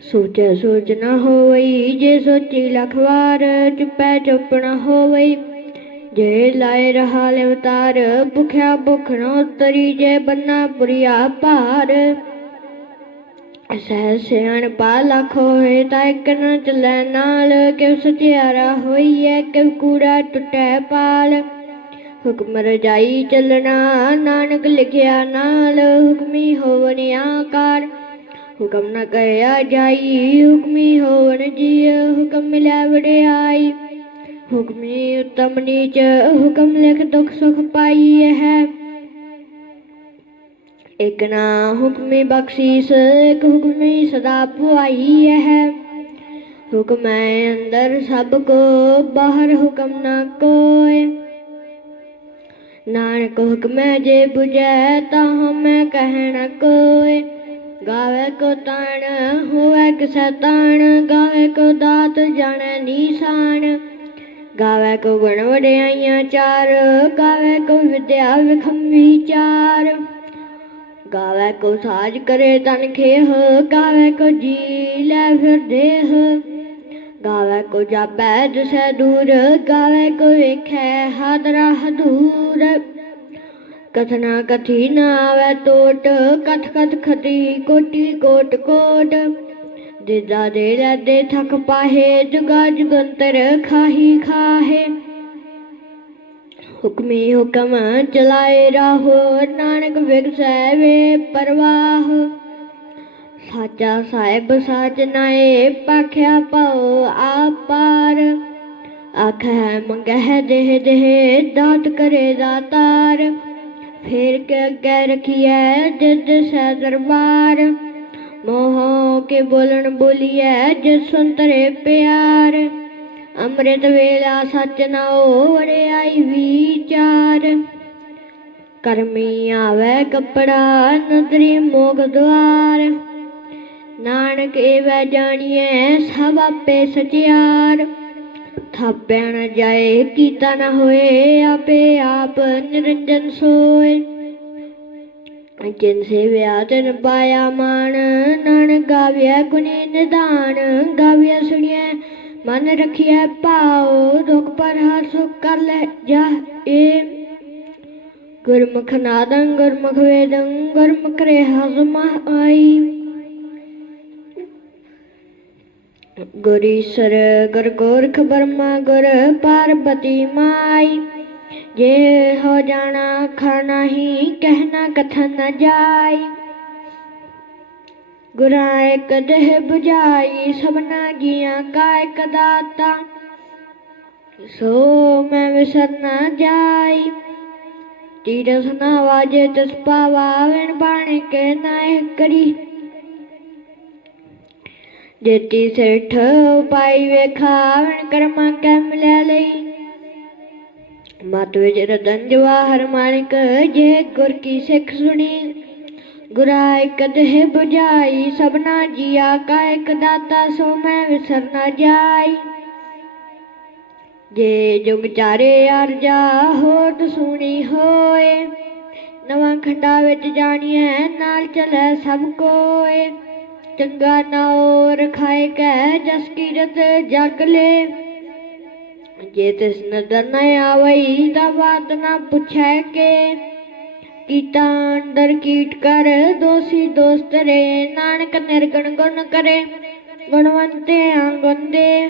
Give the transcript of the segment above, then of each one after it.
ਸੋਚ ਸੋਚ ਨਾ ਹੋਵਈ, ਜੇ ਸੋਚੀ ਲੱਖ ਵਾਰ ਚੁੱਪੈ ਚੁੱਪ ਨਾ ਹੋਵਈ। ਜੇ ਲਾਏ ਰਹਾ ਅਵਤਾਰ ਭੁਖਿਆ ਭੁਖ ਨਾ ਉਤਰੀ, ਜੇ ਬੰਨਾ ਬੁਰੀਆ ਭਾਰ। ਸਹਿ ਸਿਆਣ ਪਾ ਲੱਖ ਹੋਏ ਤਾਂ ਇੱਕ ਨਾ ਚੱਲੈ ਨਾਲ, ਕਿਉ ਸਚਿਆਰਾ ਹੋਈਐ, ਕਿਉ ਕੂੜਾ ਟੁੱਟੈ ਪਾਲ। ਹੁਕਮ ਰਜਾਈ ਚੱਲਣਾ, ਨਾਨਕ ਲਿਖਿਆ ਨਾਲ, ਹੁਕਮੀ ਹੋਵਨ ਆਕਾਰ ਹੁਕਮ ਨਾ ਕਰਿਆ ਜਾਈ, ਹੁਕਮੀ ਹੋਵਨ ਜੀ ਹੁਕਮ ਮਿਲਿਆ ਵਡਿਆਈ। ਹੁਕਮੀ ਉਤਮ ਨੀਚ, ਹੁਕਮ ਲਿਖ ਦੁਖ ਸੁਖ ਪਾਈ ਹੈ ਇਕ ਨਾ ਹੁਕਮੀ ਬਖਸ਼ੀਸ, ਇਕ ਹੁਕਮੀ ਸਦਾ ਪੁਆਈ ਹੈ ਹੁਕਮ ਹੈ ਅੰਦਰ ਸਭ ਕੋ, ਬਾਹਰ ਹੁਕਮ ਨਾ ਕੋਏ। ਨਾਨਕ ਹੁਕਮੈ ਜੇ ਬੁਝੈ, ਤਾਂ ਹਮੈ ਕਹਿ ਨ ਕੋਇ ਗਾਵੇ ਕੋ ਤਾਣ, ਹੋਵੇ ਕਿਸੈ ਤਾਣ ਗਾਵੇ ਕੋ ਦਾਤ ਜਾਣੈ ਨੀਸਾਨ। ਗਾਵੇ ਕੋ ਗੁਣ ਵਡਿਆਈਆਂ ਚਾਰ, ਗਾਵੇ ਕੋ ਵਿਦਿਆ ਵਿਖੰਮੀ ਚਾਰ। ਗਾਵੇ ਕੋ ਸਾਜ ਕਰੇ ਤਨ ਖੇਹ, ਗਾਵੇ ਕੋ ਜੀ ਲੈ ਫਿਰ ਦੇਹ। ਗਾਵੇ ਕੋ ਜਾਪੈ ਦਿਸੈ ਦੂਰ, ਗਾਵੇ ਕੋ ਵੇਖੈ ਹਾਦਰਾ ਹਦੂਰ। ਕਥਨਾ ਕਥੀ ਨਾ ਆਵੈ ਟੋਟ ਕਥ ਕਥ ਖਤੀ ਕੋਟੀ ਕੋਟ ਕੋਟ। ਦਿਦਾ ਦੇ ਲੈਦੇ ਥਕ ਪਾਹੇ, ਜੁਗਾ ਜੁਗੰਤਰ ਖਾਹੀ ਖਾਹੇ। ਹੁਕਮੀ ਹੁਕਮ ਚਲਾਏ ਰਾਹੋ, ਨਾਨਕ ਵਿਗਸੈ ਵੇ ਪਰਵਾਹ। ਸਾਚਾ ਸਾਹਿਬ ਸਾਚ ਨਾਏ, ਪਾਖਿਆ ਪਾਉ ਆਪਾਰ। ਆਖੈ ਮੰਗਹਿ ਦੇਹ ਦੇਹ, ਦਾਤ ਕਰੇ ਦਾਤਾਰ। ਫਿਰ ਕੇ ਅੱਗੇ ਰਖੀਐ ਜਿਦ ਸੈ ਦਰਬਾਰ। ਮੋਹ ਕੇ ਬੋਲਣ ਬੋਲੀਐ ਜਿਸ ਸੰਤਰੇ ਪਿਆਰ। ਅੰਮ੍ਰਿਤ ਵੇਲਾ ਸੱਚ ਸਚ ਨਾਉ ਵੜਿਆਈ ਵਿਚਾਰ। ਕਰਮੀ ਆਵੇ ਕਪੜਾ ਨਦਰੀ ਮੋਗ ਦੁਆਰ। ਨਾਨਕ ਏਵੈ ਜਾਣੀਐ ਸਭ ਆਪੇ ਸਚਿਆਰ। ਥਾਪਿਆ ਨਾ ਜਾਏ, ਕੀਤਾ ਨਾ ਹੋਏ, ਆਪੇ ਆਪ ਨਿਰੰਜਨ ਸੋਏ। ਜਿਨ ਸੇਵਿਆ ਤਿਨ ਪਾਇਆ ਮਾਨ ਨਾਨਕ ਗਾਵਿਆ ਗੁਣੀ ਨਿਦਾਨ। ਗਾਵਿਆ ਸੁਣਿਆ ਮਨ ਰਖਿਐ ਭਾਉ, ਦੁਖ ਪਰ ਹਰ ਸੁਖ ਕਰ ਲੈ ਜਾ ਏ। ਗੁਰਮੁਖ ਨਾਦੰ, ਗੁਰਮੁਖ ਵੇਦੰ, ਗੁਰਮੁਖ ਰੇ ਹਜ਼ਮ ਆਈ। ਗੁਰ ਈਸਰ ਗੁਰ ਗੋਰਖ ਬਰਮਾ ਗੁਰ ਪਾਰਬਤੀ ਮਾਈ। ਜੇ ਹੋ ਜਾਣਾ ਖਾਣਾ ਹੀ ਕਹਿਣਾ ਕਥਨ ਨ ਜਾਈ। ਗੁਰਾਂ ਇੱਕ ਦੇਹ 부ਝਾਈ ਸਭਨਾ ਜੀਆਂ ਕਾ ਇੱਕ ਸੋ ਮੈਂ ਵਿਸਰ ਨਾ ਜਾਈ। ਤੀਰਸ ਨਾ ਵਾਜੇ ਤਿਸ ਪਾਵਾ, ਵਿਣ ਬਾਣੇ ਕੇ ਨਾਇ ਕਰੀ। ਜੇਤੀ ਸਿਰਠ ਪਾਈ ਵੇਖਾਵਣ ਕਰਮਾਂ ਕੈ ਮਿਲਿਆ ਲਈ। ਮਤ ਵਿੱਚ ਰਤਨ ਜਵਾਹਰ ਮਾਨਕ, ਜੇ ਗੁਰ ਕੀ ਸਿੱਖ ਸੁਣੀ। ਗੁਰਾ ਇੱਕ 부ਝਾਈ ਸਭਨਾ ਜੀਆ ਕਾ ਇੱਕ ਦਾਤਾ, ਸੋ ਮੈਂ ਵਿਸਰ ਨਾ ਜਾਈ। ਜੇ ਜੁਗ ਚਾਰੇ ਅਰਜਾ ਹੋਟ ਸੁਣੀ ਹੋਏ। ਨਵਾਂ ਖੰਡਾ ਵਿੱਚ ਜਾਣੀਐ, ਨਾਲ ਚਲੇ ਸਭ ਕੋਏ। ਚੰਗਾ ਨਾਉ ਰਖਾਏ ਕੈ ਜਸ ਕੀਰਤ ਜਗ ਲੈ। ਜੇ ਤਿਸ ਨਦਰ ਨ ਆਵਈ ਤਾਂ ਬਾਤ ਨਾ ਪੁੱਛੈ ਕੇ। ਕੀਤਾ ਅੰਦਰ ਕੀਟ ਕਰ, ਦੋਸੀ ਦੋਸਤ ਰੇ, ਨਾਨਕ ਨਿਰਗਣ ਗੁਣ ਕਰੇ ਗੁਣਵੰਤੇ ਆਂਗੰਦੇ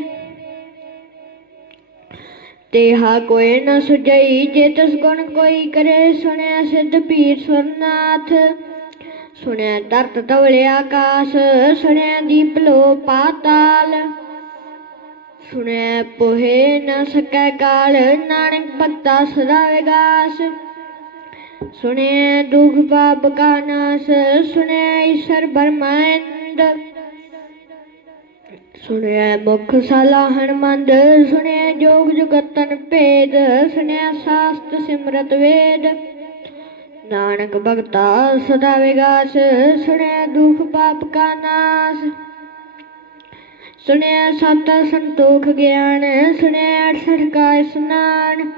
ਤੇ ਹਾ ਕੋਈ ਨ ਸੁਜਈ ਜੇ ਤਿਸ ਗੁਣ ਕੋਈ ਕਰੇ, ਸੁਣਿਆ ਸਿੱਧ ਪੀਰ ਸੁਰਨਾਥ। ਸੁਣਿਆ ਧਰਤ ਤਵਲੇ ਆਕਾਸ਼, ਸੁਣਿਆ ਦੀਪ ਲੋ ਪਾਤਾਲ। ਸੁਣਿਆ ਪੋਹੇ ਨ ਸਕੈ ਕਾਲ, ਨਾਨਕ ਭਗਤਾ ਸਦਾ ਵਿਗਾਸ। ਸੁਣਿਆ ਦੁਖ ਪਾਪ ਕਾ ਨਾਸ, ਸੁਣਿਆ ਈਸ਼ਰ ਬਰਮਾਨੰਦ ਸੁਣਿਆ ਮੁਖ ਸਲਾਹਣ ਮੰਦ ਸੁਣਿਆ ਜੋਗ ਜੁਗਤਨ ਭੇਦ, ਸੁਣਿਆ ਸਾਸਤ ਸਿਮਰਤ ਵੇਦ। ਨਾਨਕ ਭਗਤਾ ਸਦਾ ਵਿਗਾਸ, ਸੁਣਿਆ ਦੁਖ ਪਾਪ ਕਾ ਨਾਸ। ਸੁਣਿਆ ਸਤ ਸੰਤੋਖ ਗਿਆਨ, ਸੁਣਿਆ ਅਠਸਠ ਕਾ ਇਸਨਾਨ।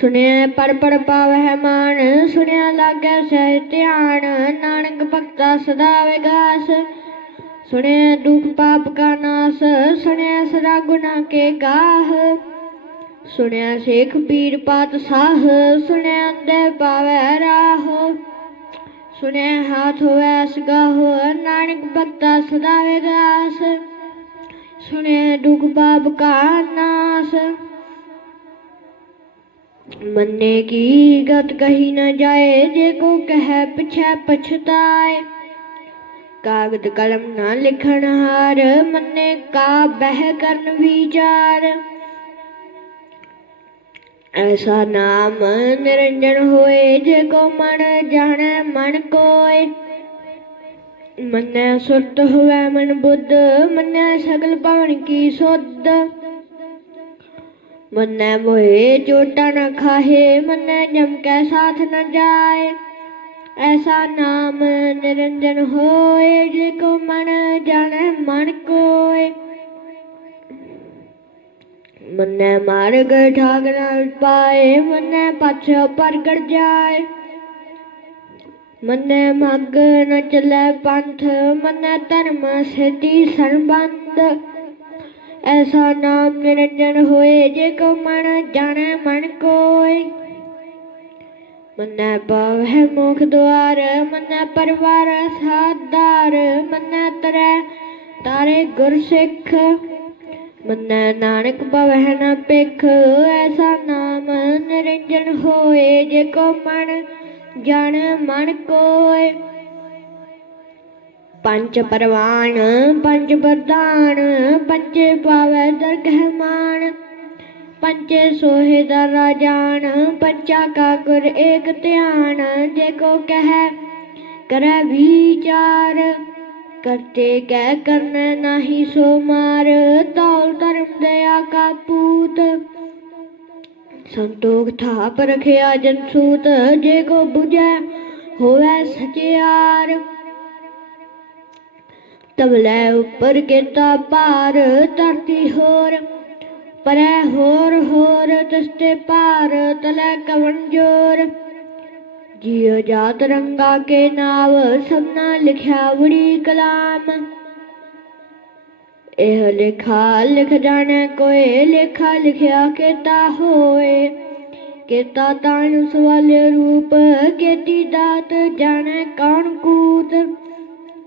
ਸੁਣਿਆ ਪੜ ਪੜ ਪਾਵਹਿ ਮਾਨ, ਸੁਣਿਆ ਲਾਗੈ ਸਹਿ ਧਿਆਨ, ਨਾਨਕ ਭਗਤਾ ਸਦਾ ਵਿਗਾਸ। ਸੁਣਿਆ ਦੁਖ ਪਾਪ ਕਾ ਨਾਸ, ਸੁਣਿਆ ਸਦਾ ਗੁਨਾ ਕੇ ਗਾਹ। ਸੁਣਿਆ ਸੇਖ ਪੀਰ ਪਾਤ ਸਾਹ ਸੁਣਿਆ ਅੰਦੇ ਪਾਵੈ ਰਾਹ। ਸੁਣਿਆ ਹਾਥ ਹੋਵੈ ਸਗਾਹ ਨਾਨਕ ਭਗਤਾ ਸਦਾ ਵਿਗਾਸ ਸੁਣਿਆ ਦੁਖ ਪਾਪ ਕਾ ਨਾਸ। ਮੰਨੇ ਕੀ ਗਤ ਕਹੀ ਨਾ ਜਾਏ, ਜੇ ਕੋ ਕਹੈ ਪਿਛੈ ਪਛਤਾਏ। ਕਾਗਦ ਕਲਮ ਨਾ ਲਿਖਣ ਹਾਰ, ਮੰਨੇ ਕਾ ਬਹਿ ਕਰਨ ਵਿਚਾਰ। ਐਸਾ ਨਾਮ ਨਿਰੰਜਨ ਹੋਏ, ਜੇ ਕੋ ਮਨ ਜਾਣੈ ਮਨ ਕੋਇ ਮੰਨੈ ਸੁਰਤ ਹੋਵੈ ਮਨ ਬੁੱਧ, ਮੰਨੈ ਸਗਲ ਭਵਨ ਕੀ ਸੁਧ। ਮੰਨੈ ਮੋਏ ਚੋਟਾ ਨਾ ਖਾਹੇ, ਮੰਨੈ ਜਮ ਕੈ ਸਾਥ ਨਾ ਜਾਏ। ਐਸਾ ਨਾਮ ਨਿਰੰਜਨ ਹੋਏ, ਜੇ ਕੋ ਮਨ ਜਾਣੈ ਮਨ ਕੋਇ ਮੰਨੈ ਮਾਰਗ ਠਾਗ ਨਾਲ ਪਾਏ, ਮੰਨੈ ਪਛ ਪ੍ਰਗਟ ਜਾਏ। ਮੰਨੈ ਮਗ ਨ ਚਲੈ ਪੰਥ, ਮੰਨੈ ਧਰਮ ਸਿਧੀ ਸੰਬੰਧ। ਐਸਾ ਨਾਮ ਨਿਰੰਜਨ ਹੋਏ, ਜੇ ਕੋ ਮਨ ਜਾਣੈ ਮਨ ਕੋਇ ਮੰਨੈ ਹੈ ਮੁਖ ਦੁਆਰ, ਮੰਨੈ ਪਰਵਾਰ ਸਾਧਾਰ, ਮੰਨੈ ਤਰੈ ਤਾਰੇ ਗੁਰਸਿੱਖ ਮੰਨੈ ਨਾਨਕ ਭਵਹਿ ਨ ਪਿਖ ਐਸਾ ਨਾਮ ਨਿਰੰਜਨ ਹੋਏ ਜੇ ਕੋ ਮਨ ਜਨ ਮਨ ਕੋਏ। ਪੰਜ ਪਰਵਾਨ ਪੰਜ ਪ੍ਰਧਾਨ, ਪੰਜੇ ਪਾਵੈ ਦਰਗਹਿ ਮਾਨ ਪੰਜੇ ਸੋਹੇ ਦਾ ਰਾਜਾਨ ਪੰਚਾ ਕਾ ਗੁਰ ਏਕ ਧਿਆਨ, ਜੇ ਕੋ ਕਹੈ, ਕਰੈ ਵਿਚਾਰ। ਕਰਤੇ ਕਹਿ ਕਰਨ ਨਾਹੀ ਸੋ ਮਾਰ, ਤੌਲ ਧਰਮ ਦਇਆ ਕਾ ਪੂਤ। ਸੰਤੋਖ ਥਾਪ ਰਖਿਆ ਜਨ ਸੂਤ, ਜੇ ਕੋ 부ਜੈ ਹੋਵੈ ਸਚਿਆਰ ਤਬਲੇ ਉੱਪਰ ਕੀਤਾ ਭਾਰ, ਧਰਤੀ ਹੋਰ, ਪਰੈ ਹੋਰ ਹੋਰ ਤਸਤੇ ਭਾਰ, ਤਲੇ ਕਵਨ ਜੋਰ। ਜਿਉ ਜਾਤ ਰੰਗਾ ਕੇ ਨਾਵ ਸਭਨਾ ਲਿਖਿਆ ਬੜੀ ਕਲਾਮ। ਇਹ ਲਿਖਾ ਲਿਖ ਜਾਣੈ ਕੋਏ, ਲੇਖਾ ਲਿਖਿਆ ਕੀਤਾ ਹੋਏ। ਕੀਤਾ ਤਾਣ ਸਵਾਲ ਰੂਪ, ਕੇਤੀ ਦਾਤ ਜਾਣੇ ਕੌਣ ਕੂਤ।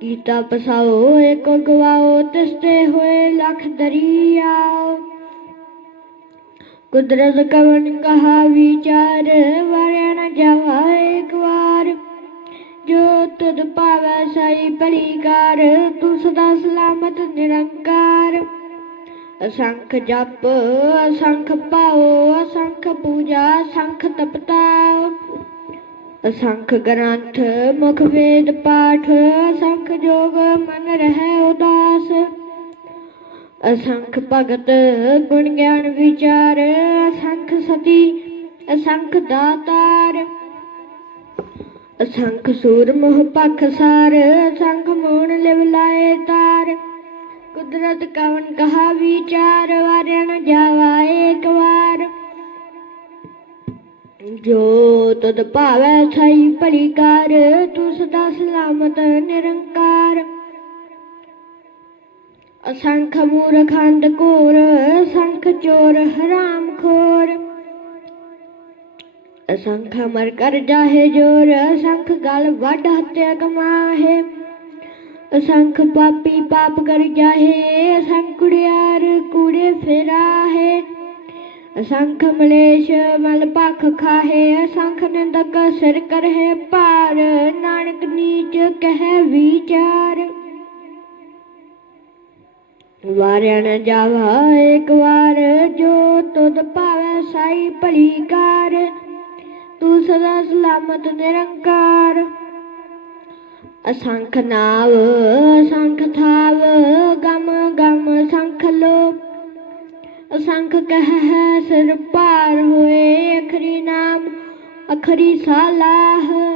ਕੀਤਾ ਪਸਾਓ, ਏਕ ਗਵਾਓ, ਤਿਸਤੇ ਹੋਏ ਲਖ ਦਰਿਆਓ। ਕੁਦਰਤ ਕਵਨ ਕਹਾ ਵਿਚਾਰ ਵਾਰਿਆ ਨ ਜਾਵਾ ਵਾਰ। ਜੋ ਤੁਧ ਪਾਵੈ ਸਾਈ ਭਲੀ ਕਾਰ ਤੂੰ ਸਦਾ ਸਲਾਮਤ ਨਿਰੰਕਾਰ। ਅਸੰਖ ਜਪ, ਅਸੰਖ ਪਾਓ ਅਸੰਖ ਪੂਜਾ, ਅਸੰਖ ਤਪਤਾ ਅਸੰਖ ਗ੍ਰੰਥ, ਮੁਖ ਵੇਦ ਪਾਠ, ਅਸੰਖ ਜੋਗ ਮਨ ਰਹਿ ਉਦਾਸ। ਅਸੰਖ ਭਗਤ ਗੁਣ ਗਿਆਨ ਵਿਚਾਰ, ਅਸੰਖ ਸਤੀ, ਅਸੰਖ ਦਾਤਾਰ, ਅਸੰਖ ਸੂਰ ਮੋਹ ਪਖ ਸਾਰ, ਅਸੰਖ ਮੋਣ ਲਿਵ ਲਾਏ ਤਾਰ। ਕੁਦਰਤ ਕਵਨ ਕਹਾ ਵਿਚਾਰ, ਵਾਰਿਆ ਨ ਜਾਵਾ ਏਕ ਵਾਰ। ਜੋ ਤਦ ਭਾਵੈ ਸਾਈ ਭਲੀ ਕਾਰ ਤੂੰ ਸਦਾ ਸਲਾਮਤ ਨਿਰੰਕਾਰ। ਅਸੰਖ ਮੂਰਖੰਡ ਕੋਰ ਅਸੰਖ ਚੋਰ ਹਰਾਮ ਖੋਰ ਅਸੰਖ ਮਰ ਕਰ ਜਾਹੇ ਜੋਰ ਅਸੰਖ ਗਲ ਵੱਢ ਹੱਤਿਆ ਕਮਾਹੇ ਅਸੰਖ ਪਾਪੀ ਪਾਪ ਕਰ ਜਾਹੇ ਅਸੰਖ ਕੁੜਿਆਰ ਕੂੜੇ ਫੇਰਾਹੇ ਅਸੰਖ ਮਲੇਸ਼ ਮਲ ਪਖ ਖਾਹੇ ਅਸੰਖ ਨਿੰਦਕ ਸਿਰ ਕਰਹਿ ਭਾਰ ਨਾਨਕ ਨੀਚ ਕਹਿ ਵਿਚਾਰ ਵਾਰਿਆ ਨ ਜਾਵਾ, ਇੱਕ ਵਾਰ ਜੋ ਤੁਧ ਭਾਵੈ ਸਾਈ ਭਲੀ ਕਾਰ ਤੂੰ ਸਦਾ ਸਲਾਮਤ ਨਿਰੰਕਾਰ। ਅਸੰਖ ਨਾਵ, ਅਸੰਖ ਥਾਵ, ਗਮ ਗਮ ਸੰਖ ਲੋ। ਅਸੰਖ ਕਹਿ ਸਿਰ ਪਾਰ ਹੋਏ, ਅਖਰੀ ਨਾਮ, ਅਖਰੀ ਸਾਲਾਹ।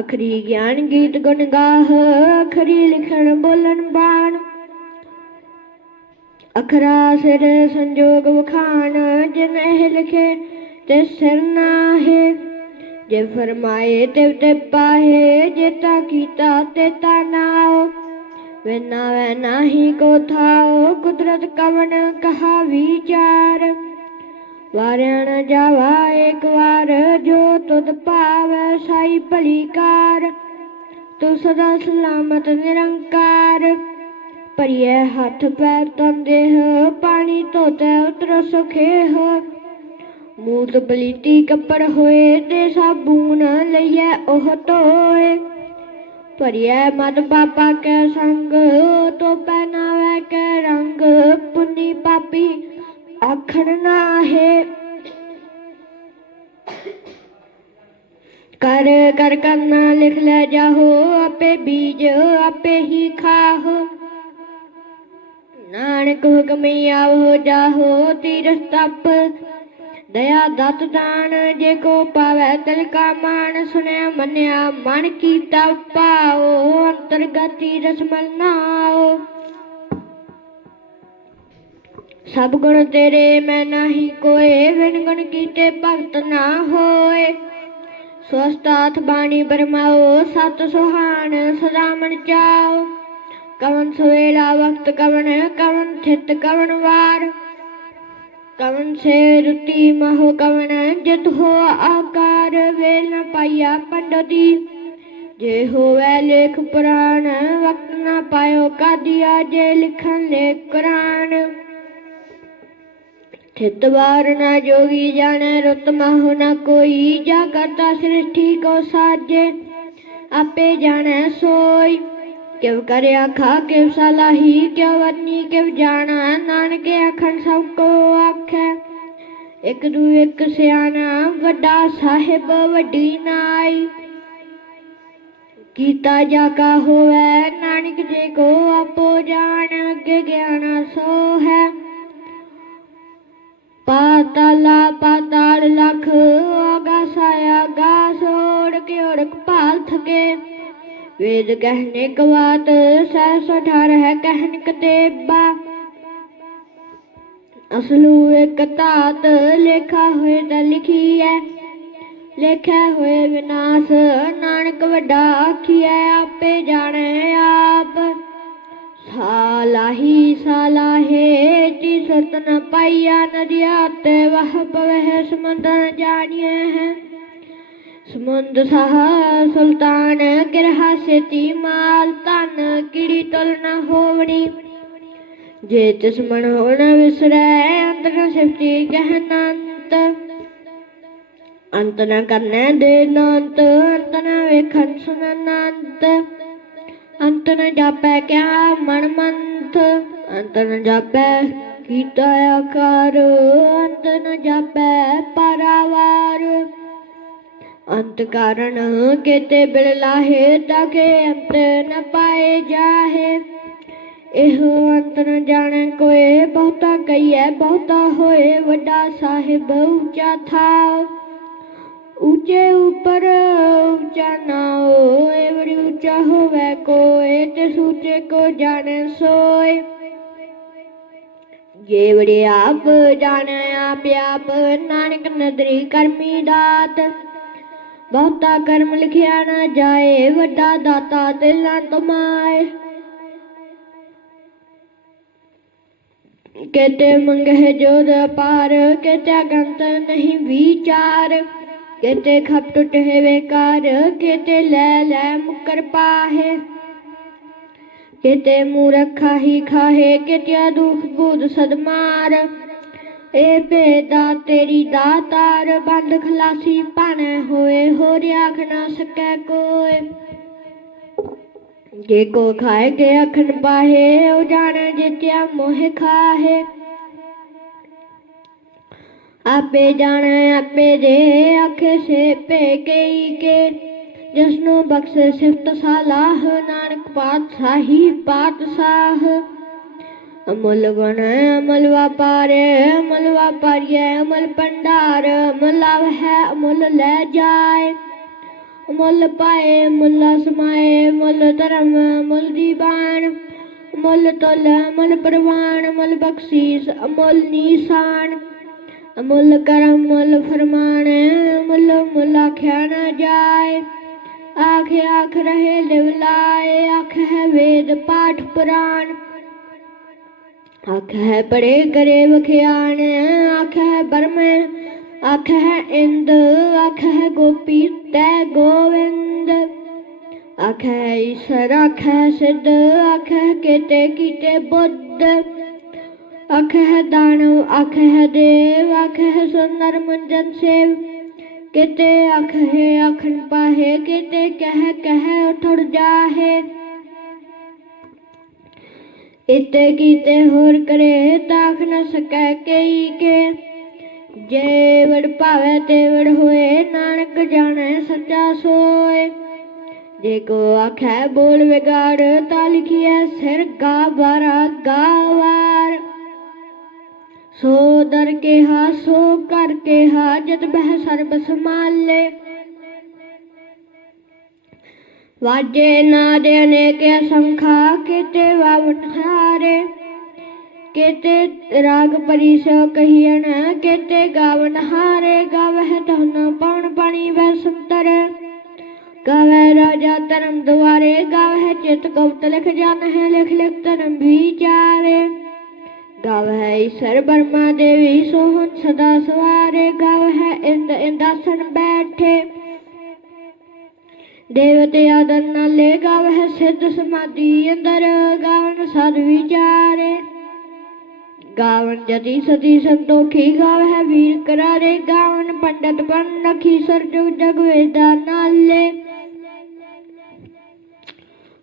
ਅਖਰੀ ਗਿਆਨ ਗੀਤ ਗੁਣ ਗਾਹ, ਅਖਰੀ ਲਿਖਣ ਬੋਲਣ ਬਾਣ। ਅਖਰਾ ਸਿਰ ਸੰਜੋਗ ਵਖਾਣ, ਜਿਨ ਇਹ ਲਿਖੇ ਤੇ ਸਿਰ ਨਾਹੇ। ਜੇ ਫਰਮਾਏ ਤੇ ਤੇ ਪਾਹੇ, ਜੇ ਤਾ ਕੀਤਾ ਤੇ ਤਾ ਨਾਓ ਵੇ ਨਾ ਵੇ ਨਾਹੀ ਕੋ ਥਾਓ ਕੁਦਰਤ ਕਵਨ ਕਹਾ ਵਿਚਾਰ। ਵਾਰਿਆ ਜਾਵਾ, ਇੱਕ ਵਾਰ ਜੋ ਤੁਧ ਭਾਵੈ ਸਾਈ ਭਲੀ ਕਾਰ ਤੂੰ ਸਦਾ ਸਲਾਮਤ ਨਿਰੰਕਾਰ। ਭਰੀਏ ਹੱਥ ਪੈਰ ਤਨ ਦੇਹ, ਪਾਣੀ ਧੋਤੇ ਉਤਰ ਸੁਖੇਹ। ਮੂਤ ਬਲੀਤੀ ਕੱਪੜ ਹੋਏ, ਤੇ ਸਾਬੂਨ ਲਈਏ ਉਹ ਧੋਏ। ਪਰਿਐ ਮਤ ਪਾਪਾ ਕੈ ਸੰਗ ਤੋ ਪਹਿਨਾਵੇ ਕੈ ਰੰਗ, ਪੁੰਨੀ ਪਾਪੀ ਆਖਣ ਨਾਹੇ। ਕਰ ਕਰ ਕਰਨਾ ਲਿਖ ਲੈ ਜਾਹੋ, ਆਪੇ ਬੀਜ ਆਪੇ ਹੀ ਖਾਹੋ। ਨਾਨਕ ਹੁਕਮੀ ਆਵੋ ਜਾਹੋ, ਤੀਰਥ ਤਪ। ਦਇਆ ਦਤ ਦਾਨ ਜੇ ਕੋ ਪਾਵੈ ਤਿਲ ਕਾ ਮਾਨ ਸੁਣਿਆ ਮੰਨਿਆ, ਮਨ ਕੀਤਾ ਪਾਓ ਅੰਤਰਗਤੀ ਰਸਮਲ ਨਾਓ। ਸਭ ਗੁਣ ਤੇਰੇ ਮੈਂ ਨਹੀਂ ਕੋਏ ਵਿਣ ਗੁਣ ਕੀਤੇ ਭਗਤ ਨਾ ਹੋਏ। ਸਵਸਤਾਥ ਬਾਣੀ ਬਰਮਾਓ, ਸਤ ਸੁਹਾਣ ਸਦਾ ਮਨ ਚਾਓ। ਕਵਨ ਸਵੇਲਾ ਵਕਤ ਕਵਨ ਕਵਨ ਥਿਤ ਕਵਨ ਵਾਰ। ਕਵਨ ਸੇ ਰੁਤੀ ਮਹੁ ਕਵਨ, ਜਿਤ ਹੋ ਆਕਾਰ, ਵੇਲ ਨ ਪਾਇਆ ਪੰਡਤੀ ਜੇ ਹੋਵੇ ਲੇਖ ਪੁਰਾਣ, ਵਕਤ ਨਾ ਪਾਇਓ ਕਾਦੀਆ, ਜੇ ਲਿਖਣ ਲੇਖ ਕੁਰਾਨ। ਥਿਤ ਵਾਰ ਨਾ ਜੋਗੀ ਜਾਣੈ, ਰੁਤ ਮਹੁ ਨਾ ਕੋਈ। ਜਾ ਕਰਤਾ ਸ੍ਰਿਸ਼ਟੀ ਕੋ ਸਾਜੇ, ਆਪੇ ਜਾਣੈ ਸੋਈ। ਕਿਵ ਕਰਿਆ ਖਾ, ਕਿਵ ਸਲਾਹੀ ਕਿਵ ਵਰਨੀ ਕਿਵ ਜਾਣਾ, ਨਾਨਕ ਆਖਣ ਸਭ ਕੋ ਆਖੈ। ਇੱਕ ਦੂ ਇੱਕ ਸਿਆਣਾ, ਵੱਡਾ ਸਾਹਿਬ, ਵੱਡੀ ਨਾਈ। ਕੀਤਾ ਜਾ ਕਾ ਹੋਵੇ, ਨਾਨਕ ਜੇ ਕੋ ਆਪੋ ਜਾਣ, ਅੱਗੇ ਗਿਆਨ ਸੋ ਹੈ। ਪਾਤਾਲਾ ਪਾਤਾਲ ਲਖ ਆਗਾਸਾ ਆਗਾਸ ਓੜ ਕੇ ਓੜਕ ਭਾਲ ਥਕੇ ਵੇਦ ਕਹਿਨੇ ਕਵਾਤ, ਸਹਿ ਸਠਾਰ ਹੈ ਕਹਿਨ ਕਤੇਬਾ। ਅਸਲੂ ਇੱਕ ਤਾਤ ਲੇਖਾ ਹੋਏ ਤਾਂ ਲਿਖੀ ਹੈ ਲੇਖਿਆ ਹੋਏ ਵਿਨਾਸ਼, ਨਾਨਕ ਵੱਡਾ ਆਖੀਐ, ਆਪੇ ਜਾਣੇ ਆਪ। ਸਾਲਾਹੀ ਸਾਲਾਹੇ ਜੀ ਸਤਨ ਪਾਈਆ ਨਦੀਆ ਤੇ ਵਹ ਪਵਹਿ ਸਮੁੰਦਰ ਜਾਣੀਐ ਹੈ। ਸਮੁੰਦ ਸਾਹ ਸੁਲਤਾਨ ਗਿਰਹਾ ਸੇਤੀ ਮਾਲ ਤਨ ਕਿੜੀ ਤਲ ਨ ਹੋਵਣੀ। ਜੇ ਤਿਸ ਮਨ ਹੋਣ ਵਿਸਰੈ ਅੰਤਰ ਸਿਫਤੀ ਗਹਿਨੰਤ ਅੰਤ ਨ ਕਰਨੈ ਦੇ ਨੰਤ, ਅੰਤ ਨ ਵੇਖਣ ਸੁਨੰਤ ਅੰਤ ਨ ਜਾਪੈ ਕਿਆ ਮਨ ਮੰਥ ਅੰਤ ਨ ਜਾਪੈ ਕੀਤਾ ਆਕਾਰ। ਅੰਤ ਨ ਜਾਪੈ ਪਰਾਵਾਰ। ਅੰਤ ਕਾਰਨ ਕੇਤੇ ਬਿਲ ਲਾਹੇ ਤਾਕੇ ਅੰਤ ਨ ਪਾਏ ਜਾਹੇ। ਇਹੋ ਅੰਤ ਨ ਜਾਣੈ ਕੋਏ ਬਹੁਤਾ ਕਈਐ ਬਹੁਤਾ ਹੋਏ ਵੱਡਾ ਸਾਹਿਬ ਉੱਚਾ ਥਾ ਉੱਚੇ ਉੱਪਰ ਉੱਚਾ ਨਾ ਹੋਏ ਬੜੀ ਉੱਚਾ ਹੋਵੇ ਕੋਏ ਤੇ ਸੂਚੇ ਕੋ ਜਾਣੈ ਸੋਏ ਜੇ ਬੜੇ ਆਪ ਜਾਣੈ ਆਪ ਆਪ ਨਾਨਕ ਨਦਰੀ ਕਰਮੀ ਦਾਤ ਬਹੁਤਾ ਕਰਮ ਲਿਖਿਆ ਨਾ ਜਾਏ ਵੱਡਾ ਦਾਤਾ ਦਿਲਾਂ ਤਮਾਏ ਕਿਤੇ ਮੰਗਹਿ ਜੋਦ ਪਾਰ ਕਿਤੇ ਗੰਤ ਨਹੀਂ ਵਿਚਾਰ ਕਿਤੇ ਖਪ ਟੁੱਟ ਹੈ ਵੇਕਾਰ ਕਿਤੇ ਲੈ ਲੈ ਮੁਕਰ ਪਾਹੇ। ਕਿਤੇ ਮੂਰਖਾ ਹੀ ਖਾਹੇ ਕਿਤੇ ਦੁਖ ਬੁਧ ਸਦਮਾਰ ਏ ਬੇਦਾ ਤੇਰੀ ਦਾਤਾਰ, ਬੰਦ ਖਲਾਸੀ ਭਾਣੇ ਹੋਏ ਹੋ ਆਖ ਨਾ ਸਕੈ ਕੋਏ। ਜੇ ਕੋ ਖਾਏ ਕੇ ਅਖਣ ਪਾਹੇ ਉਹ ਜਾਣੇ ਜਿਤਿਆ ਮੋਹ ਖਾਹੇ। ਆਪੇ ਜਾਣੇ, ਆਪੇ ਦੇ ਆਖੇ ਸੇ ਪੇ ਕਈ ਕੇ। ਜਿਸਨੂੰ ਬਖਸ਼ੇ ਸਿਫਤ ਸਲਾਹ ਨਾਨਕ ਪਾਤਸ਼ਾਹੀ ਪਾਤਸ਼ਾਹ। ਅਮੁੱਲ ਗੁਣ ਅਮਲ ਵਾਪਾਰੇ, ਅਮਲ ਵਾਪਾਰੀਏ ਅਮਲ ਭੰਡਾਰ, ਅਮਲ ਆਵ ਹੈ ਅਮੁੱਲ ਲੈ ਜਾਏ। ਮੁੱਲ ਪਾਏ ਮੁੱਲ ਸਮਾਏ ਮੁੱਲ ਧਰਮ ਮੁੱਲ ਦੀਵਾਨ। ਮੁੱਲ ਤੁਲ ਮੁੱਲ ਪ੍ਰਵਾਨ ਮੁੱਲ ਬਖਸ਼ੀਸ, ਅਮੁੱਲ ਨੀਸਾਨ। ਅਮੁੱਲ ਕਰਮ ਮੁੱਲ ਫਰਮਾਨ ਮੁੱਲ ਮੁੱਲ ਆਖਿਆ ਨਾ ਜਾਏ। ਆਖ ਆਖ ਰਹੇ ਲਿਵ ਲਾਏ, ਆਖ ਹੈ ਵੇਦ ਪਾਠ ਪੁਰਾਣ। ਆਖ ਹੈ ਪੜੇ ਕਰੇ ਵਖਿਆਣ, ਆਖ ਹੈ ਬਰਮ, ਆਖ ਹੈ ਇੰਦ, ਆਖ ਹੈ ਗੋਪੀ ਤੈ ਗੋਵਿੰਦ। ਆਖ ਹੈ ਈਸ਼ਰ, ਆਖ ਹੈ ਸਿੱਧ, ਆਖ ਹੈ ਕਿਤੇ ਕੀਤੇ ਬੁੱਧ। ਆਖ ਹੈ ਦਾਨਵ ਆਖ ਹੈ ਦੇਵ ਆਖ ਹੈ ਸੁੰਦਰ ਮੁੰਜਨ ਸੇਵ। ਕਿਤੇ ਆਖ ਹੈ ਆਖਣ ਪਾਹੇ, ਕਿਤੇ ਕਹਿ ਕਹਿ ਉਠੜ ਜਾਹੇ। ਇਤੇ ਕੀਤੇ ਹੋਰ ਕਰੇ, ਤਾਖ ਨ ਸਕੈ ਕਈ ਕੇ। ਜੇ ਵਡ ਭਾਵੇ ਤੇ ਵਡ ਹੋਏ, ਨਾਨਕ ਜਾਣੈ ਸੱਚਾ ਸੋਏ। ਜੇ ਕੋ ਆਖੈ ਬੋਲ ਵਿਗਾੜ, ਤਾਂ ਲਿਖੀਐ ਸਿਰ ਗਾ ਬਾਰਾ ਗਾਵਾਰ ਸੋ ਦਰ ਕੇ ਹਾ ਸੋ ਕਰ ਕੇ ਹਾ ਜਦ ਬਹਿ ਸਰਬ ਸਮਾਲੇ ਵਾਜੇ ਨਾਦ ਅਨੇਕ ਸੰਖਾ ਕਿਤੇ ਵਾਵਨ ਹਾਰੇ ਕਿਤੇ ਰਾਗ ਪਰਿਸੋ ਕਹੀਣ ਕਿਤੇ ਗਾਵਨ ਹਾਰੇ ਗਾਵਹਿ ਧਨ ਪਉਣ ਪਾਣੀ ਵੈ ਸੰਤਰ। ਗਾਵੈ ਰਾਜਾ ਧਰਮ ਦੁਆਰੇ, ਗਾਵਹਿ ਚਿਤ ਕਵਤ ਲਿਖ ਜਾਨ ਹੈ ਲਿਖ ਲਿਖ ਧਰਮ ਵਿਚਾਰੇ। ਗਾਵਹਿ ਈਸ਼ਰ ਬਰਮਾ ਦੇਵੀ ਸੋਹਣ ਸਦਾ ਸਵਾਰੇ ਗਾਵਹਿ, ਇੰਦ ਇੰਦਾਸਨ ਬੈਠੇ। ਦੇਵਤੇ ਆਦਰ ਨਾਲੇ ਗਾਵਹਿ, ਸਿੱਧ ਸਮਾਧੀ ਅੰਦਰ ਗਾਵਨ ਸਦ ਵਿਚਾਰੇ। ਗਾਵਨ ਜਤੀ ਸਤੀ ਸੰਤੋਖੀ ਗਾਵਹਿ, ਵੀਰ ਕਰਾਰੇ ਗਾਵਨ ਪੰਡਤ ਬਨ ਨਖੀ ਸਰ ਜੁਗ ਜਗ ਵੇਦਾ ਨਾਲੇ।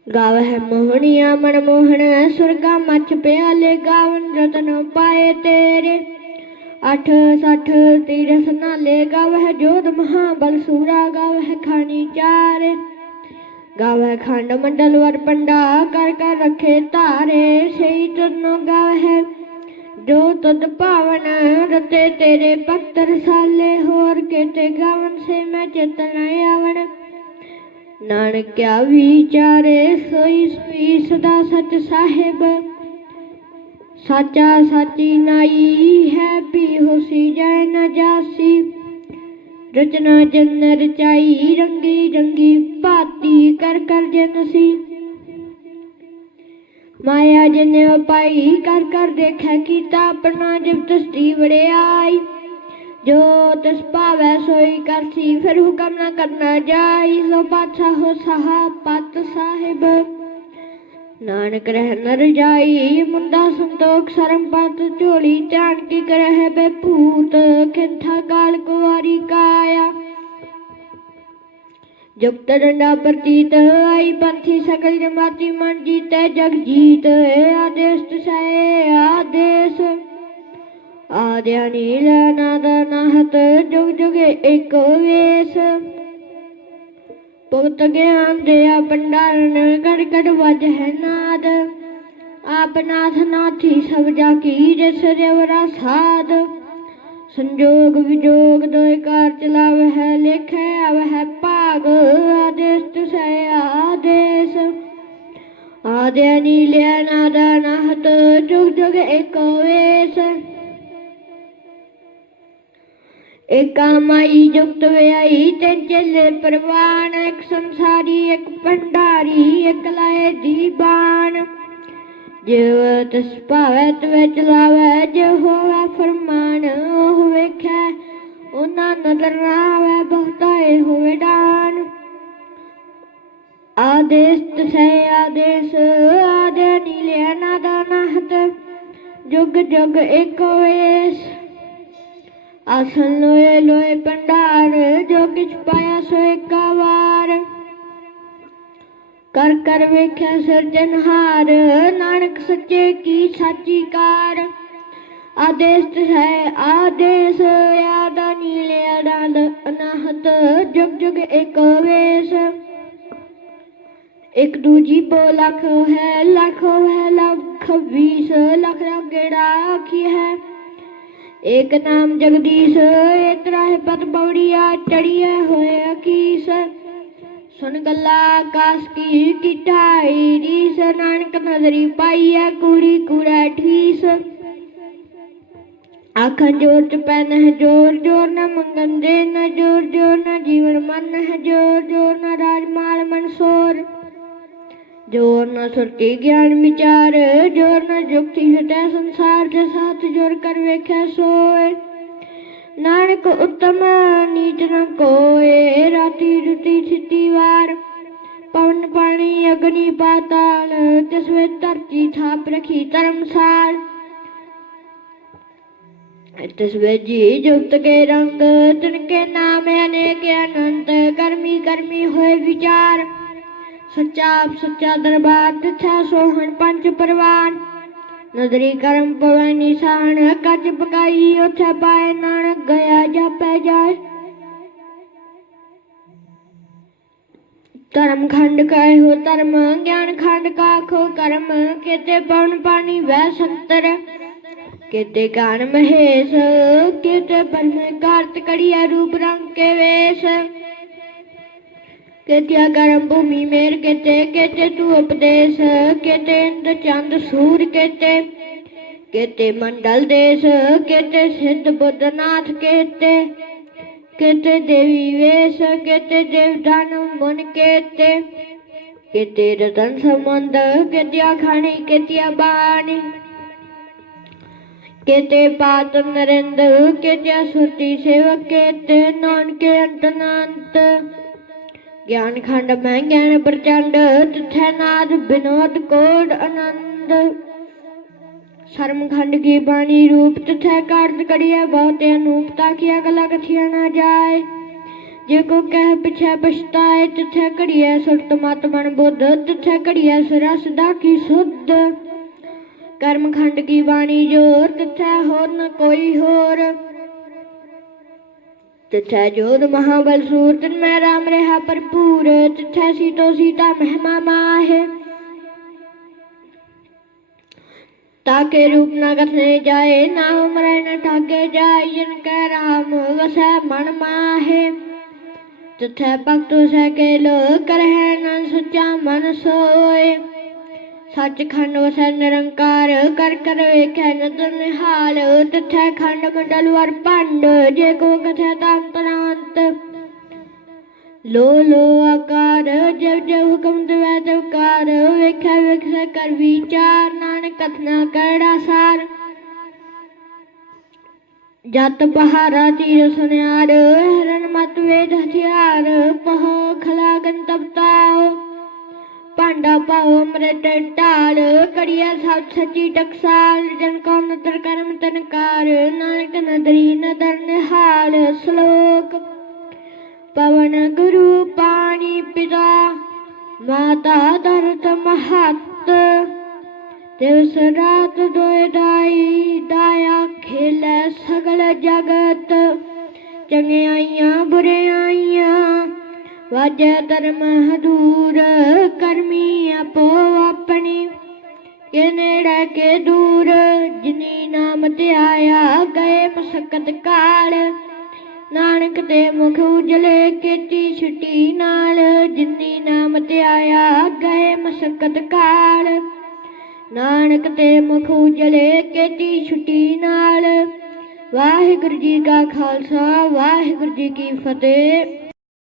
ਗਾਵਹਿ ਮੋਹਣੀਆ ਮਨ ਮੋਹਣ, ਸੁਰਗਾ ਮਚ ਪਿਆਲੇ ਗਾਵਨ ਰਤਨ ਪਾਏ ਤੇਰੇ। ਅਠ ਸਠ ਤੀਰਸ ਨਾਲੇ ਗਾਵਹਿ ਜੋਧ ਮਹਾਬਲ ਸੂਰਾ, ਗਾਵਹਿ ਖਾਣੀ ਚਾਰੇ। ਗਾਵਹਿ ਖੰਡ ਮੰਡਲ ਵਰ ਪੰਡਾ, ਕਰ ਕਰ ਰਖੇ ਧਾਰੇ, ਸਹੀ ਤਨੋ ਗਾਵਹਿ। ਜੋ ਤਦ ਭਾਵਨ ਰਤੇ ਤੇਰੇ ਭਗਤ ਰਸਾਲੇ, ਹੋਰ ਕਿਤੇ ਗਾਵਨ ਸੇ ਮੈਂ ਚੇਤਨ ਆਵਣ। ਨਾਨਕਿਆ ਵਿਚਾਰੇ ਸੋਈ ਸੋਈ ਸਦਾ ਸਚ ਸਾਹਿਬ। ਸਾਚਾ ਸਾਚੀ ਨਾਈ ਹੈ ਵੀ ਹੋਸੀ ਜੈ ਨ ਜਾਸੀ। ਰਚਨਾ ਜਨ ਰਚਾਈ ਰੰਗੀ ਰੰਗੀ ਭਾਤੀ ਕਰ ਕਰ ਜਨਸੀ ਮਾਇਆ ਜਨ ਪਾਈ ਕਰ ਕਰ ਦੇਖਿਆ ਕੀਤਾ ਆਪਣਾ ਜਿਵ ਤਸਤੀ ਵੜਿਆਈ। ਜੋ ਤਿਸ ਭਾਵੈ ਸੋਈ ਕਰਸੀ, ਫਿਰ ਹੁਕਮ ਨਾ ਕਰਨਾ ਜਾਈ, ਸੋ ਪਾਤਸ਼ਾਹ ਸਹਾ ਪਤ ਸਾਹਿਬ। ਨਾਨਕ ਰਹਿ ਨਰ ਜਾਈ, ਮੁੰਡਾ ਸੰਤੋਖ ਸਰਮ ਪਤ ਝੋਲੀ ਧਿਆਨ ਕੀ ਕਰਹਿ ਬੇ ਭੂਤ ਕਾਲ ਕੁਵਾਰੀ ਕਾਇਆ। ਜੁਗਤ ਡੰਡਾ ਪ੍ਰਤੀਤ, ਆਈ ਪੰਥੀ ਸਕਲ ਜਮਾਤੀ ਮਨ ਜੀਤੈ ਜਗ ਜੀਤ ਆਦੇਸ਼ ਤਸੈ ਆਦੇਸ਼। ਆਦਿਆ ਨੀਲ ਨਾਦ ਨਾਹਤ ਜੁਗ ਜੁਗ ਏਕ ਵੇਸ। ਭਗਤ ਗਿਆਨ ਦਿਆ ਭੰਡਾਰਨ ਗੜ ਗੜ ਵਜ ਹੈ ਨਾਦ। ਆਪ ਨਾਥ ਨਾਥੀ ਸਭ ਜਾ ਕੀ ਜਿਸ ਦੇਵਰਾ ਸਾਧ ਸੰਜੋਗ ਵਿਜੋਗ ਦੋਇ ਕਾਰ ਚਲਾਵ ਹੈ ਏਕਾ ਮਾਈ ਜੁਗਤ ਵਿਆਈ ਤੇ ਚੱਲੇ ਪ੍ਰਵਾਨ, ਇੱਕ ਸੰਸਾਰੀ, ਇੱਕ ਭੰਡਾਰੀ, ਇੱਕ ਲਾਏ ਦੀਵਾਨ ਜਿਵ ਤਿਸ ਭਾਵੈ ਤਵੇ ਚਲਾਵੈ ਜੋ ਹੋਵੇ ਫਰਮਾਨ, ਉਹ ਵੇਖੈ, ਉਹਨਾਂ ਨਦਰ ਨਾ ਆਵੈ ਬਹੁਤਾਏ ਹੋਵੇ ਡਾਨ ਆਦੇਸ਼ ਤਸੈ, ਆਦੇਸ਼, ਆਦੇ ਨੀਲੇ ਨਾਦਾ ਨਾਹਤ ਜੁਗ ਜੁਗ ਏਕ ਵੇਸ ਆਸਨ ਲੋਏ ਲੋਏ ਭੰਡਾਰ, ਜੋ ਕਿਛ ਪਾਇਆ ਸੋ ਏਕਾ ਵਾਰ। ਕਰ ਕਰ ਵੇਖਿਆ ਸਿਰਜਨਹਾਰ ਨਾਨਕ ਸੱਚੇ ਕੀ ਸਾਚੀ ਕਾਰ। ਆਦੇਸ਼ ਹੈ ਆਦੇਸ਼, ਆਦਾ ਨੀਲੇ ਅਨੰਦ ਅਨਾਹਤ, ਜੁਗ ਜੁਗ ਏਕ ਵੇਸ। ਇੱਕ ਦੂਜੀ ਬੋ ਲੱਖ ਹੈ, ਲੱਖੋ ਹੈ, ਲੱਖ ਖਬੀਸ ਲਖ ਦਾ ਗੇੜਾ ਆਖੀ ਹੈ। ਏਕ ਨਾਮ ਜਗਦੀਸ਼, ਏਕ ਰਾਹ ਪਤ ਬੌੜੀਆ ਚੜੀਏ ਹੋਏ ਅਕੀਸ। ਸੁਣ ਗੱਲਾ ਆਕਾਸ਼ ਕੀ ਕਿਟਾਈ, ਰੀਸ ਨਾਨਕ ਨਜ਼ਰੀ ਪਾਈਐ, ਕੂੜੀ ਕੁੜਾ ਠੀਸ। ਆਖਾਂ ਜੋਰ ਚ ਪੈਨ ਹੈ ਜੋਰ ਜੋਰ ਨਾ ਮੰਗਨ ਦੇ, ਨਾ ਜੋਰ ਜੋਰ ਨਾ ਜੀਵਨ ਮਨ ਹੈ ਜੋਰ ਜੋਰ ਨਾ ਰਾਜ ਮਾਲ ਮਨਸੋਰ ਜੋਰ ਨਾ ਸੁਰਤੀ ਗਿਆਨ ਵਿਚਾਰ, ਜੋਰ ਨਾ ਜੁਗਤੀ ਹਟੈ ਸੰਸਾਰ ਦੇ ਸਾਥ ਜੋਰ ਕਰ ਵੇਖੈ ਸੋਏ। ਨਾਨਕ ਉਤਮ ਨੀਚ ਨ ਕੋਏ, ਰਾਤੀ ਰੁਤੀ ਛਿਤੀ ਵਾਰ। ਪਵਨ ਪਾਣੀ ਅਗਨੀ ਪਾਤਾਲ, ਤਿਸ ਵਿੱਚ ਧਰਤੀ ਥਾਪ ਰਖੀ ਧਰਮਸਾਲ। ਤਿਸ ਵਿੱਚ ਜੀ ਜੁਗਤ ਕੇ ਰੰਗ, ਤਿਨ ਕੇ ਨਾਮ ਅਨੇਕ ਅਨੰਤ, ਕਰਮੀ ਕਰਮੀ ਹੋਏ ਵਿਚਾਰ। ਸੱਚਾ ਆਪ ਸੱਚਾ ਦਰਬਾਰ ਤਿਥੈ ਸੋਹਣ ਪੰਜ ਪਰਵਾਨ। ਨਦਰੀ ਕਰਮ ਪਵੈ ਨਿਸ਼ਾਨ ਕੱਚ ਪਕਾਈ, ਉਥੇ ਪਾਏ ਨਾਨਕ, ਗਿਆ ਜਾਪੈ ਜਾਏ। ਧਰਮ ਖੰਡ ਕਾਇ ਹੋ, ਧਰਮ ਗਿਆਨ ਖੰਡ ਕਾਖੋ ਕਰਮ ਕਿਤੇ ਪਵਨ ਪਾਣੀ ਵੈ ਸੰਤਰ। ਕਿਤੇ ਗਾਨ ਮਹੇਸ਼, ਕਿਤੇ ਬਰਮੇ ਕਾਰਤ ਕੜੀਆ ਰੂਪ ਰੰਗ ਕੇ ਵੇਸ਼। ਕਿਤੇ ਕਰਮ ਭੂਮੀ ਮੇਰ ਕਿਤੇ ਕਿਤੇ ਤੂੰ ਉਪਦੇਸ਼, ਕਿਤੇ ਇੰਦ ਚੰਦ ਸੂਰ ਕਿਤੇ ਕਿਤੇ ਮੰਡਲ ਦੇਸ਼, ਕਿਤੇ ਸਿੱਧ ਬੁੱਧਨਾਥ ਕਿਤੇ ਕਿਤੇ ਦੇਵੀ ਵੇਸ਼, ਕਿਤੇ ਦੇਵਦਾਨ ਮਨ ਕਿਤੇ ਕਿਤੇ ਰਤਨ ਸੰਬੰਧ ਕਿਤੇ ਖਾਣੀ ਕਿਤੇ ਬਾਣੀ, ਕਿਤੇ ਪਾਤ ਨਰਿੰਦ ਕਿਤੇ ਸੁਰਤੀ ਸੇਵਕ ਕਿਤੇ, ਨਾਨਕੇ ਅੰਤਨੰਤ ਗਿਆਨ ਖੰਡ ਮੈਂ ਗਿਆਨ ਪ੍ਰਚੰਡ ਤਿਥੈ ਨਾਦ ਬਿਨੋਦ ਕੋਡ ਆਨੰਦ ਸ਼ਰਮ ਖੰਡ ਕੀ ਬਾਣੀ ਰੂਪ ਤਿਥੈ ਕਾਰਤ ਕੜੀਐ ਬਹੁਤੇ ਅਨੂਪਤਾ ਕੀ ਅਗਲਾ ਕਥਿਆ ਨਾ ਜਾਏ ਜੇ ਕੋ ਕਹਿ ਪਿਛੈ ਪਛਤਾਏ ਤਿਥੈ ਘੜੀਐ ਸੁਰਤ ਮਤ ਬਣ ਬੁੱਧ ਤਿਥੈ ਘੜੀਐ ਸਰਸ ਦਾ ਕੀ ਸੁਧ ਕਰਮ ਖੰਡ ਕੀ ਬਾਣੀ ਜੋਰ ਤਿਥੈ ਹੋਰ ਨ ਕੋਈ ਹੋਰ तथा ज़ोर महाबल सूर मै राम रहा भरपूर तथा सीतो सीता महमा माहे। ताके रूप न कसने जाए, ना उम्र न ठाके जाए जिन राम वस मन माहे। तथा भक्त से के लोग करह न सच्चा मन सोए। ਸੱਚਖੰਡ ਵਸੈ ਨਿਰੰਕਾਰ, ਕਰ ਕਰ ਵੇਖੈ ਨਦਰ ਨਿਹਾਲ, ਤਿਥੈ ਖੰਡ ਮੰਡਲ ਵਰ ਭੰਡ, ਜੇ ਕੋ ਕਥੈ ਤੰਤਰਾਂਤ ਲੋ ਲੋ ਆਕਾਰ ਜਬ ਜਬ ਹੁਕਮ ਦਿਵੈ ਤਬ ਕਾਰ ਵੇਖੈ ਵੇਖੈ ਕਰ ਵਿਚਾਰ, ਨਾਨਕ ਕਥਨਾ ਕਰੜਾ ਸਾਰ। ਜਤ ਪਹਾਰਾ ਤੀਰ ਸੁਨਿਆਰ, ਹਰਨ ਮਤ ਵੇਦ ਹਥਿਆਰ, ਪਹ ਖਲਾ ਗੰਤਵ ਭਾਂਡਾ ਪਾਉ ਅੰਮ੍ਰਿਤ ਢਾਲ ਕੜੀਆ ਸਭ ਸੱਚੀ ਟਕਸਾਲ, ਜਨ ਕੋ ਨਦਰ ਕਰਮ ਤਨਕਾਰ, ਨਾਨਕ ਨਦਰੀ ਨਦਰ ਨਿਹਾਲ, ਸ਼ਲੋਕ ਪਵਨ ਗੁਰੂ ਪਾਣੀ ਪਿਤਾ, ਮਾਤਾ ਦਰਤ ਮਹੱਤ, ਦਿਵਸ ਰਾਤ ਦੋਇ ਦਾਈ, ਦਾਇਆ ਖੇਲੇ ਸਗਲ ਜਗਤ, ਚੰਗਿਆਈਆਂ ਬੁਰਿਆਈਆਂ ਵਾਜੈ ਧਰਮ ਹਦੂਰ, ਕਰਮੀ ਆਪੋ ਆਪਣੀ। ਕੇ ਨੇੜੇ ਕੇ ਦੂਰ, ਜਿਨੀ ਨਾਮ ਤੇ ਆਇਆ ਗਏ ਮਸਕਤ ਕਾਲ। ਨਾਨਕ ਦੇ ਮੁਖ ਉਜਲੇ ਕੀਤੀ ਛੁੱਟੀ ਨਾਲ, ਜਿਨੀ ਨਾਮ ਤੇ ਆਇਆ ਗਏ ਮਸਕਤ ਕਾਲ। ਨਾਨਕ ਤੇ ਮੁਖ ਉਜਲੇ ਕੀਤੀ ਛੁੱਟੀ ਨਾਲ। ਵਾਹਿਗੁਰੂ ਜੀ ਕਾ ਖਾਲਸਾ, ਵਾਹਿਗੁਰੂ ਜੀ ਕੀ ਫਤਿਹ।